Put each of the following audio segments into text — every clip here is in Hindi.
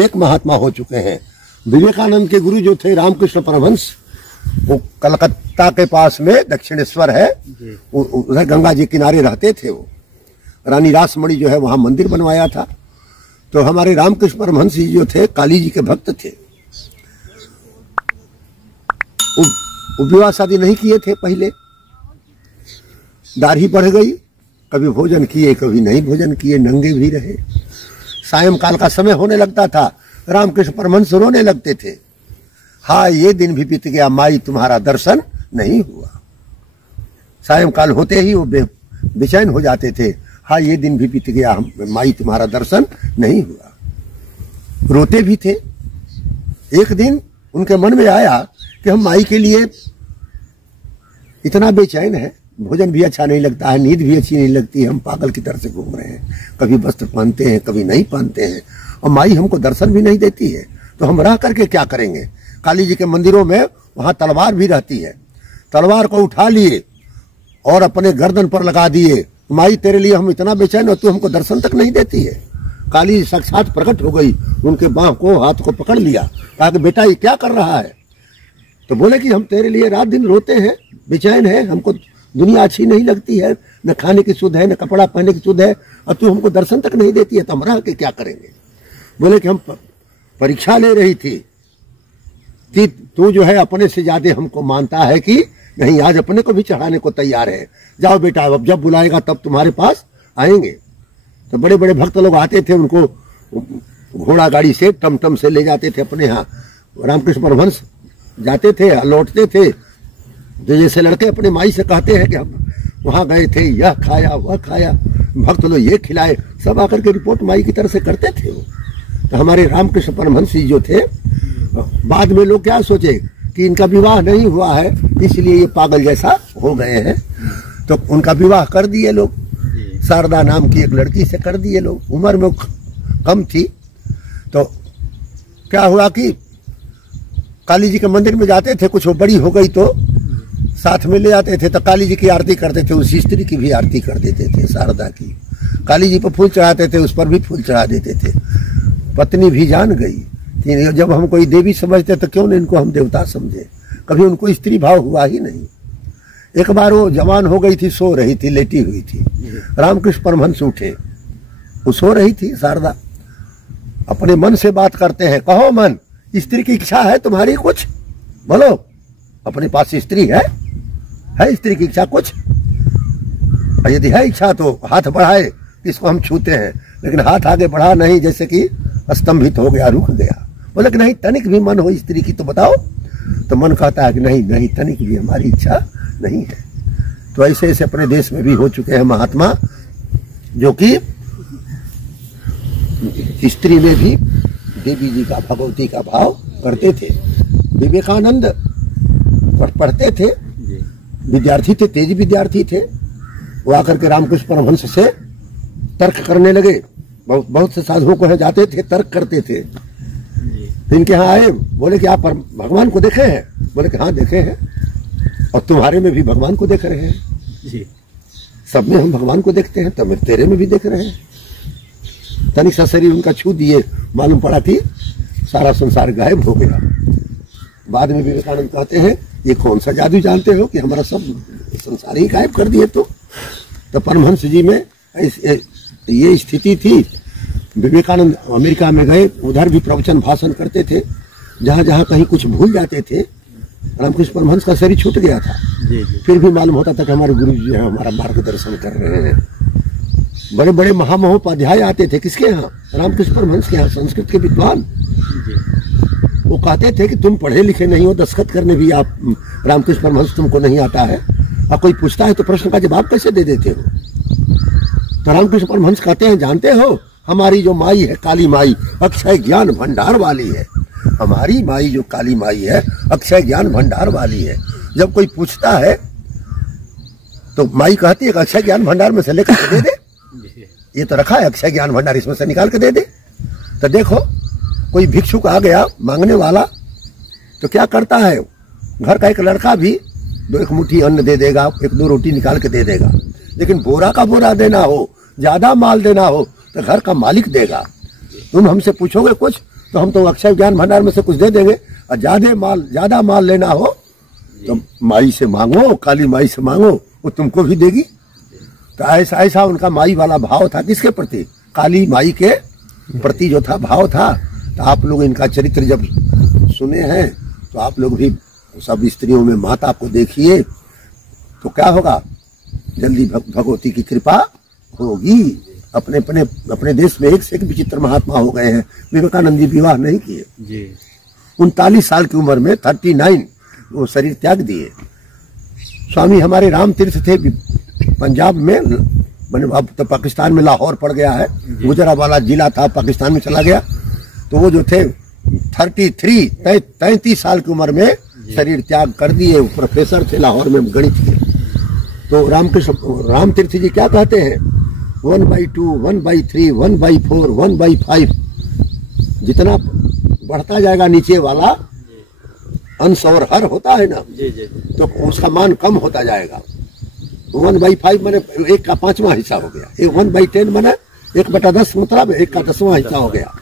एक महात्मा हो चुके हैं। विवेकानंद के गुरु जो थे रामकृष्ण परमहंस, वो कलकत्ता के पास में दक्षिणेश्वर है, उधर गंगा जी किनारे रहते थे। वो रानी रासमणि जो है वहां मंदिर बनवाया था। तो हमारे रामकृष्ण परमहंस जी जो थे काली जी के भक्त थे। वो विवाह शादी नहीं किए थे, पहले दाढ़ी बढ़ गई, कभी भोजन किए कभी नहीं भोजन किए, नंगे भी रहे। सायंकाल का समय होने लगता था, रामकृष्ण परमहंस रोने लगते थे, हाँ ये दिन भी बीत गया माई तुम्हारा दर्शन नहीं हुआ। सायंकाल होते ही वो बेचैन हो जाते थे, हाँ ये दिन भी बीत गया माई तुम्हारा दर्शन नहीं हुआ। रोते भी थे। एक दिन उनके मन में आया कि हम माई के लिए इतना बेचैन है, भोजन भी अच्छा नहीं लगता है, नींद भी अच्छी नहीं लगती है, हम पागल की तरह से घूम रहे हैं, कभी वस्त्र पहनते हैं कभी नहीं पहनते हैं, और माई हमको दर्शन भी नहीं देती है, तो हम रह करके क्या करेंगे। काली जी के मंदिरों में वहां तलवार भी रहती है, तलवार को उठा लिए और अपने गर्दन पर लगा दिए, माई तेरे लिए हम इतना बेचैन और तू हमको दर्शन तक नहीं देती है। काली साक्षात प्रकट हो गई, उनके बाह को हाथ को पकड़ लिया, कहा कि बेटा ये क्या कर रहा है। तो बोले कि हम तेरे लिए रात दिन रोते हैं, बेचैन है, हमको दुनिया अच्छी नहीं लगती है, न खाने की सुध है न कपड़ा पहनने की सुध है, और तू हमको दर्शन तक नहीं देती है, तो हम रह के क्या करेंगे। बोले कि हम परीक्षा ले रही थी कि तू जो है अपने से ज्यादा हमको मानता है कि नहीं, आज अपने को भी चढ़ाने को तैयार है, जाओ बेटा अब जब बुलाएगा तब तुम्हारे पास आएंगे। तो बड़े बड़े भक्त लोग आते थे, उनको घोड़ा गाड़ी से टमटम से ले जाते थे अपने यहाँ। रामकृष्ण परमहंस जाते थे लौटते थे, तो जैसे लड़के अपने माई से कहते हैं कि हम वहां गए थे, यह खाया वह खाया, भक्त लोग ये खिलाए, सब आकर के रिपोर्ट माई की तरह से करते थे वो। तो हमारे रामकृष्ण परमहंस जी जो थे, बाद में लोग क्या सोचे कि इनका विवाह नहीं हुआ है इसलिए ये पागल जैसा हो गए हैं, तो उनका विवाह कर दिए लोग, शारदा नाम की एक लड़की से कर दिए लोग, उम्र में कम थी। तो क्या हुआ कि काली जी के मंदिर में जाते थे, कुछ वो बड़ी हो गई तो साथ में ले आते थे, तो काली जी की आरती करते थे, उसी स्त्री की भी आरती कर देते थे, शारदा की। काली जी पर फूल चढ़ाते थे, उस पर भी फूल चढ़ा देते थे। पत्नी भी जान गई कि जब हम कोई देवी समझते तो क्यों न इनको हम देवता समझे, कभी उनको स्त्री भाव हुआ ही नहीं। एक बार वो जवान हो गई थी, सो रही थी, लेटी हुई थी, रामकृष्ण परमहंस उठे, वो सो रही थी शारदा। अपने मन से बात करते हैं, कहो मन स्त्री की इच्छा है तुम्हारी कुछ, बोलो अपने पास स्त्री है स्त्री की इच्छा कुछ, और यदि है इच्छा तो हाथ बढ़ाए, इसको हम छूते हैं, लेकिन हाथ आगे बढ़ा नहीं, जैसे कि स्तंभित हो गया, रुक गया। बोले कि नहीं तनिक भी मन हो स्त्री की तो बताओ, तो मन कहता है कि नहीं नहीं तनिक भी हमारी इच्छा नहीं है। तो ऐसे ऐसे अपने देश में भी हो चुके हैं महात्मा जो कि स्त्री में भी देवी जी का भगवती का भाव करते थे। विवेकानंद पढ़ते थे, विद्यार्थी थे, तेज विद्यार्थी थे, वो आकर के रामकृष्ण परमहंस से तर्क करने लगे। बहुत से साधुओं को यहाँ जाते थे, तर्क करते थे। इनके यहाँ आए, बोले कि आप भगवान को देखे हैं? बोले कि हाँ देखे हैं, और तुम्हारे में भी भगवान को देख रहे हैं जी। सब में हम भगवान को देखते हैं, तब तेरे में भी देख रहे हैं। तनिक सा शरीर उनका छू दिए, मालूम पड़ा कि सारा संसार गायब हो गया। बाद में विवेकानंद कहते हैं ये कौन सा जादू जानते हो कि हमारा सब संसार ही गायब कर दिए। तो परमहंस जी में ये स्थिति थी। विवेकानंद अमेरिका में गए, उधर भी प्रवचन भाषण करते थे, जहां जहां कहीं कुछ भूल जाते थे। रामकृष्ण परमहंस का शरीर छूट गया था, फिर भी मालूम होता था कि हमारे गुरु जी हैं, हमारा मार्गदर्शन कर रहे हैं। बड़े बड़े महामहोपाध्याय आते थे, किसके यहाँ? रामकृष्ण परमहंस के यहाँ, संस्कृत के विद्वान। वो कहते थे कि तुम पढ़े लिखे नहीं हो, दस्तखत करने भी आप रामकृष्ण परमहंस तुमको नहीं आता है, और कोई पूछता है तो प्रश्न का जवाब कैसे दे देते हो? तो रामकृष्ण परमहंस कहते हैं जानते हो हमारी जो माई है काली माई, अक्षय ज्ञान भंडार वाली है। हमारी माई जो काली माई है अक्षय ज्ञान भंडार वाली है। जब कोई पूछता है तो माई कहती है अक्षय ज्ञान भंडार में से लेकर के दे दे, ये तो रखा है अक्षय ज्ञान भंडार, इसमें से निकाल के दे दे। तो देखो कोई भिक्षुक आ गया मांगने वाला, तो क्या करता है, घर का एक लड़का भी एक मुट्ठी अन्न दे देगा, एक दो रोटी निकाल के दे देगा। लेकिन बोरा का बोरा देना हो, ज्यादा माल देना हो, तो घर का मालिक देगा। तुम हमसे पूछोगे कुछ तो हम तो अक्षय ज्ञान भंडार में से कुछ दे देंगे, और ज्यादा माल लेना हो तो माई से मांगो, काली माई से मांगो, वो तुमको भी देगी। तो ऐसा उनका माई वाला भाव था। किसके प्रति? काली माई के प्रति जो था भाव था। तो आप लोग इनका चरित्र जब सुने हैं तो आप लोग भी सब स्त्रियों में माता को देखिए, तो क्या होगा, जल्दी भगवती की कृपा होगी। अपने देश में एक से एक विचित्र महात्मा हो गए हैं। विवेकानंद जी विवाह नहीं किए, 39 साल की उम्र में 39 वो शरीर त्याग दिए। स्वामी हमारे राम तीर्थ थे पंजाब में, अब तो पाकिस्तान में लाहौर पड़ गया है, गुजरावाला जिला था, पाकिस्तान में चला गया। तो वो जो थे 33 साल की उम्र में शरीर त्याग कर दिए। प्रोफेसर थे लाहौर में गणित के। तो राम तीर्थ जी क्या कहते हैं, 1/2, 1/3, 1/4, 1/5, जितना बढ़ता जाएगा नीचे वाला अंश और हर होता है ना, तो उसका मान कम होता जाएगा। 1/5 मैंने 1 का 5वां हिस्सा हो गया। 1/10 मैंने 1/10 मतलब 1 का 10वां हिस्सा हो गया।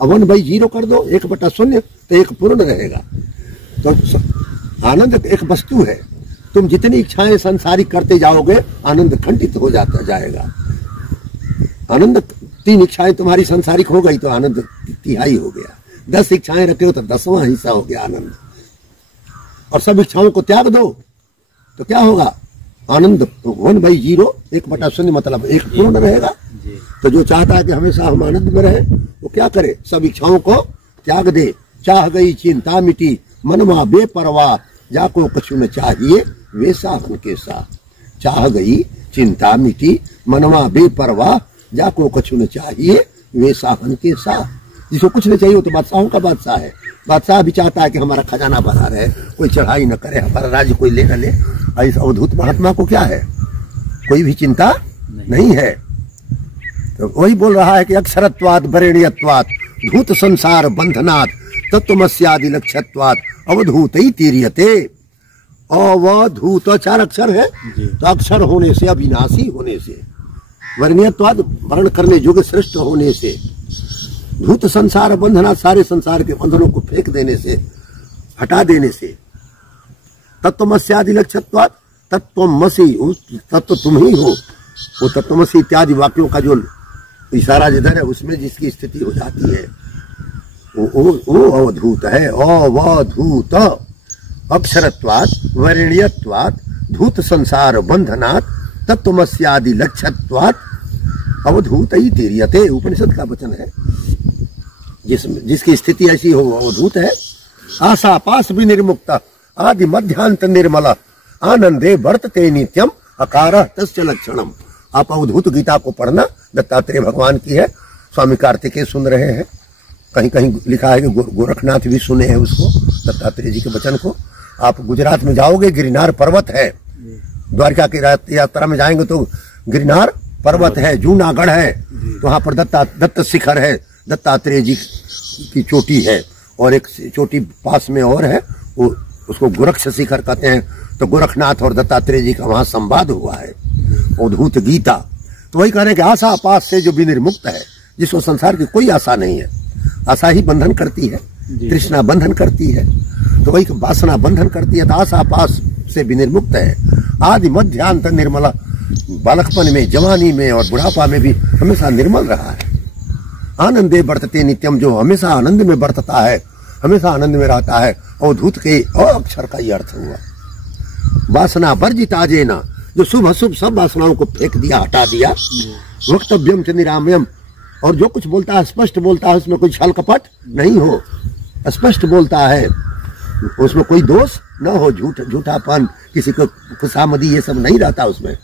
अब 1/0 कर दो, 1/0 तो 1 पूर्ण रहेगा। तो आनंद एक वस्तु है, तुम जितनी इच्छाएं संसारिक करते जाओगे आनंद खंडित हो जाता जाएगा। आनंद 3 इच्छाएं तुम्हारी संसारिक हो गई तो आनंद 1/3 हो गया। 10 इच्छाएं रखे हो तो 10वां हिस्सा हो गया आनंद। और सब इच्छाओं को त्याग दो तो क्या होगा, आनंद 1/0, 1/0 मतलब 1 पूर्ण रहेगा। तो जो चाहता है कि हमेशा हम आनंद में रहे, वो क्या करे, सब इच्छाओं को त्याग दे। चाह गई चिंता मिटी, मनमा बेपरवाह, जाको कछु न चाहिए वैसा मन के साथ। चाह गई चिंता मिटी, मनमा बेपरवाह, जाको कछु न चाहिए वैसा मन के साथ। जिसको कुछ नहीं चाहिए वो तो बादशाहों का बादशाह है। बादशाह भी चाहता है कि हमारा खजाना भरा रहे, कोई चढ़ाई न करे, हमारा राज्य कोई ले न ले। इस अवधूत महात्मा को क्या है, कोई भी चिंता नहीं है। तो वही बोल रहा है कि अक्षरत्वात् वरेण्यत्वात् धूत संसार बंधनात् तत्वमस्यादि लक्ष्यत्वात् अवधूतै तीर्यते। अवधूत 4 अक्षर है, तो अक्षर होने से, अविनाशी होने से, वर्ण्यत्वात् वर्ण करने योग्य श्रेष्ठ होने से, धूत संसार बंधना सारे संसार के बंधनों को फेंक देने से, हटा देने से, तत्वमस्यादि लक्ष्यत्वात् तत्वमसि, तत्व तुम ही हो। वो तत्वमसि इत्यादि वाक्यों का जो इशारा जिधर है उसमें जिसकी स्थिति हो जाती है वो अवधूत है। अवधूत अक्षरत्वात् वरेण्यत्वात् धूत संसार बंधनात् तत्वमस्यादि लक्ष्यत्वात् अवधूतै तीर्यते। उपनिषद का वचन है। जिसकी स्थिति ऐसी हो वो अवधूत है। आशा पास विनिर्मुक्त आदि मध्यांत निर्मल आनंदे वर्तते नित्यम अकारः तस्य लक्षणम। आप अवधूत गीता को पढ़ना, दत्तात्रेय भगवान की है। स्वामी कार्तिकेय सुन रहे हैं, कहीं कहीं लिखा है कि गोरखनाथ भी सुने हैं उसको, दत्तात्रेय जी के वचन को। आप गुजरात में जाओगे, गिरनार पर्वत है। द्वारका की यात्रा में जाएंगे तो गिरनार पर्वत है, जूनागढ़ है, तो वहां पर दत्त शिखर है, दत्तात्रेय जी की चोटी है, और एक चोटी पास में और है, वो उसको गोरक्ष शिखर कहते हैं। तो गोरखनाथ और दत्तात्रेय जी का वहां संवाद हुआ है, अवधूत गीता। तो वही कह रहे हैं कि आशा पास से जो विनिर्मुक्त है, जिसको संसार की कोई आशा नहीं है, आशा ही बंधन करती है, तृष्णा बंधन करती है, तो वही वासना बंधन करती है। तो आशा पास से विनिर्मुक्त है। आदि मध्यांत निर्मला, बालकपन में, जवानी में और बुढ़ापा में भी हमेशा निर्मल रहा है। आनंदे वर्तते नित्यम, जो हमेशा आनंद में वर्तता है, हमेशा आनंद में रहता है। अवधूत के अक्षर का ये अर्थ हुआ। वासना वर्जिता जेना, जो शुभ अशुभ सब वासनाओं को फेंक दिया, हटा दिया। वक्तव्यम च निराम्यम, और जो कुछ बोलता है स्पष्ट बोलता है, उसमें कोई छल कपट नहीं हो, स्पष्ट बोलता है, उसमें कोई दोष न हो, झूठापन, किसी को खुशामदी, ये सब नहीं रहता उसमें।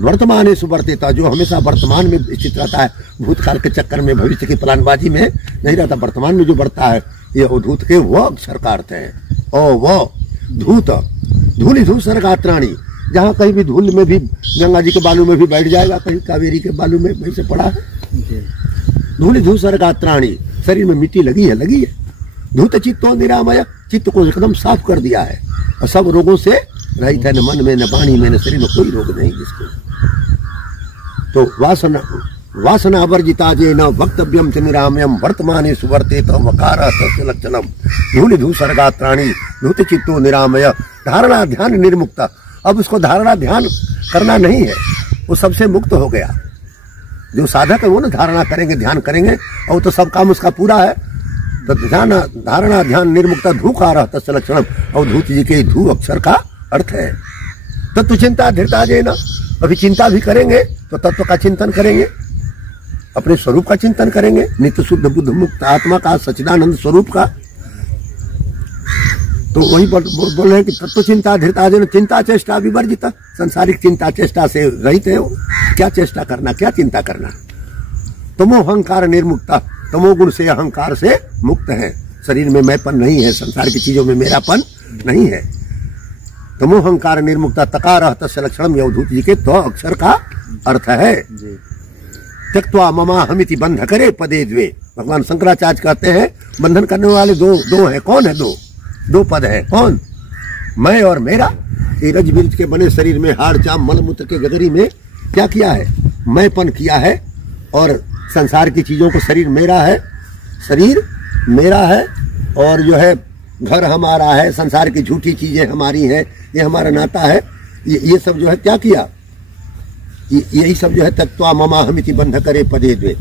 वर्तमान सुवर्तिता, जो हमेशा वर्तमान में स्थित रहता है, भूतकाल के चक्कर में, भविष्य की प्लानबाजी में नहीं रहता, वर्तमान में जो बढ़ता है, ये अवधूत के वो अक्षर का अर्थ है। धूत, धूलि धूल सर्गात्राणी, जहाँ कहीं भी धूल में भी, गंगा जी के बालू में भी बैठ जाएगा, कहीं कावेरी के बालू में, वहीं से पड़ा है। धूलि धूल सर्गात्राणी, शरीर में मिट्टी लगी है। धूत चित्तो निरामय, चित्त को एकदम साफ कर दिया है, और सब रोगों से रहित है। न मन में, न वाणी में, न शरीर में कोई रोग नहीं जिसको। तो वासना वासना वर्जिता जे न वक्तव्यम च निराम्यम वर्तमाने सुवर्ते तो वकार तस्य लक्षणम धूलि धूसर्गात्राणि धूत चित्तो निरामय धारणा ध्यान निर्मुक्ता। अब उसको धारणा ध्यान करना नहीं है, वो सबसे मुक्त हो गया। जो साधक है वो ना धारणा करेंगे ध्यान करेंगे और तो सब काम उसका पूरा है। तो ध्यान धारणा ध्यान निर्मुक्ता धूकार तस्य लक्षणम, और धूत जी के धू अक्षर का अर्थ है तत्व चिंता धीरता जे न। अभी चिंता भी करेंगे तो तत्व का चिंतन करेंगे, अपने स्वरूप का चिंतन करेंगे, नित्य शुद्ध बुद्ध मुक्त आत्मा का सच्चिदानंद स्वरूप का। तो वही बोल रहे हैं कि तत्व चिंता धीरता जे न चिंता चेष्टा विवर्जिता। संसारिक चिंता चेष्टा से रहित है, क्या चेष्टा करना क्या चिंता करना। तमो अहंकार निर्मुक्ता, तमोगुण से अहंकार से मुक्त है। शरीर में मैंपन नहीं है, संसार की चीजों में मेरापन नहीं है। तमो अहंकार निर्मुक्ता तकार तस्य लक्षणम, अवधूत जी के तो अक्षर का अर्थ है। त्यक्त्वा ममा हमिति बंध करे पदे द्वे। भगवान शंकराचार्य कहते हैं बंधन करने वाले दो है। कौन है? दो पद है। कौन? मैं और मेरा। ये रज बीज के बने शरीर में हाड़ चाम मल मूत्र के गगरी में क्या किया है? मैंपन किया है। और संसार की चीजों को शरीर मेरा है, शरीर मेरा है, और जो है घर हमारा है, संसार की झूठी चीजें हमारी हैं, ये हमारा नाता है। ये सब जो है क्या किया? यही सब जो है तत्वा ममा हमिति बंध करे पदे द्वे।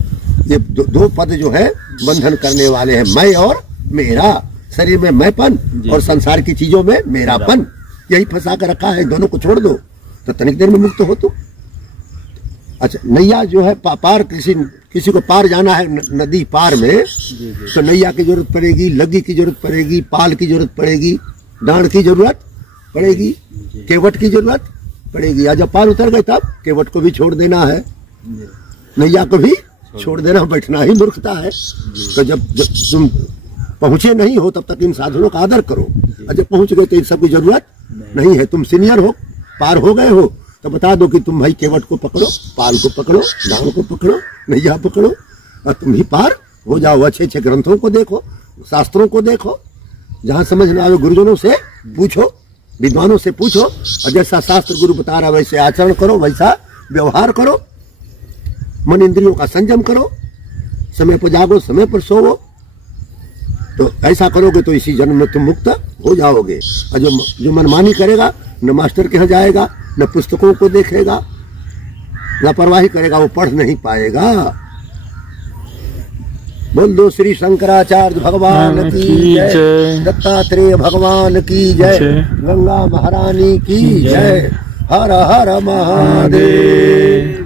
ये दो पद जो है बंधन करने वाले हैं, मैं और मेरा। शरीर में मैंपन और संसार की चीजों में मेरापन, यही फंसा कर रखा है। दोनों को छोड़ दो तो तनिक देर में मुक्त हो तुम। अच्छा, नैया जो है पार, किसी को पार जाना है नदी पार में, तो नैया की जरूरत पड़ेगी, लग्गी की जरूरत पड़ेगी, पाल की जरूरत पड़ेगी, डांड की जरूरत पड़ेगी, केवट की जरूरत पड़ेगी। या जब पार उतर गए तब केवट को भी छोड़ देना है, नैया को भी छोड़ देना, बैठना ही मूर्खता है। तो जब तुम पहुंचे नहीं हो तब तक इन साधनों का आदर करो, और जब पहुंच गए तो इन सब की जरूरत नहीं है। तुम सीनियर हो, पार हो गए हो, तो बता दो कि तुम भाई केवट को पकड़ो, पाल को पकड़ो, डांड को पकड़ो, नैया पकड़ो, और तुम ही पार हो जाओ। अच्छे अच्छे ग्रंथों को देखो, शास्त्रों को देखो, जहां समझ ना आए गुरुजनों से पूछो, विद्वानों से पूछो, और जैसा शास्त्र गुरु बता रहा वैसे आचरण करो, वैसा व्यवहार करो, मन इंद्रियों का संयम करो, समय पर जागो, समय पर सोवो। तो ऐसा करोगे तो इसी जन्म में तुम मुक्त हो जाओगे। और जो मनमानी करेगा, न मास्टर के यहाँ जाएगा, न पुस्तकों को देखेगा, लापरवाही करेगा, वो पढ़ नहीं पाएगा। बोल दो श्री शंकराचार्य भगवान की जय, दत्तात्रेय भगवान की जय, गंगा महारानी की जय। हर हर महादेव।